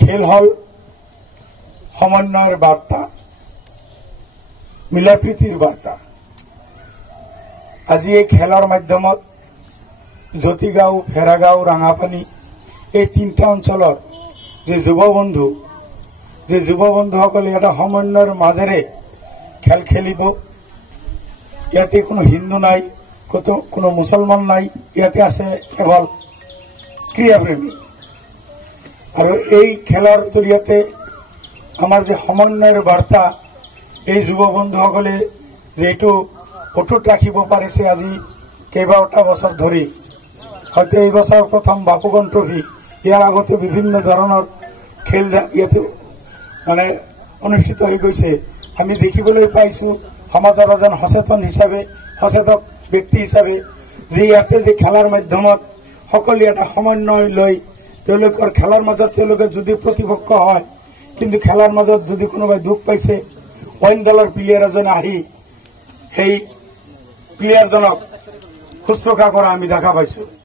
খেল হল সমন্বয়েৰ বাৰ্তা, মিলাপ্ৰীতিৰ বাৰ্তা। আজি এই খেলৰ মাধ্যমত জ্যোতিগাঁও, ফেৰাগাঁও, ৰাঙাপানী এই তিনিটা অঞ্চলৰ যে যুৱবন্ধুসকলে এটা সমন্বয়ৰ মাজেৰে খেল খেলিব। ইয়াতে কোনো হিন্দু নাই, কোনো মুছলমান নাই, ইয়াতে আছে কেৱল ক্ৰীড়াপ্ৰেমী। আৰু এই খেলৰ জৰিয়তে আমাৰ যে সমন্বয়ৰ বাৰ্তা, এই যুৱবন্ধুসকলে যেটো অটুট ৰাখিব পাৰিছে আজি কেইবাটা বছৰ ধৰি। হয়তো এই বছৰ প্ৰথম বাপুগণ ট্ৰফি, ইয়াৰ আগতে বিভিন্ন ধৰণৰ খেল ইয়াতে মানে অনুষ্ঠিত হৈ গৈছে। আমি দেখিবলৈ পাইছো সমাজৰ এজন সচেতন ব্যক্তি হিচাপে যে ইয়াতে যে খেলাৰ মাধ্যমত সকলোৱে এটা সমন্বয় লৈ তেওঁলোকৰ খেলাৰ মাজত তেওঁলোকে যদি প্ৰতিপক্ষ হয়, কিন্তু খেলাৰ মাজত যদি কোনোবাই দুখ পাইছে, অইন দলৰ প্লেয়াৰ এজনে আহি সেই প্লেয়াৰজনক শুশ্ৰূষা কৰা আমি দেখা পাইছো।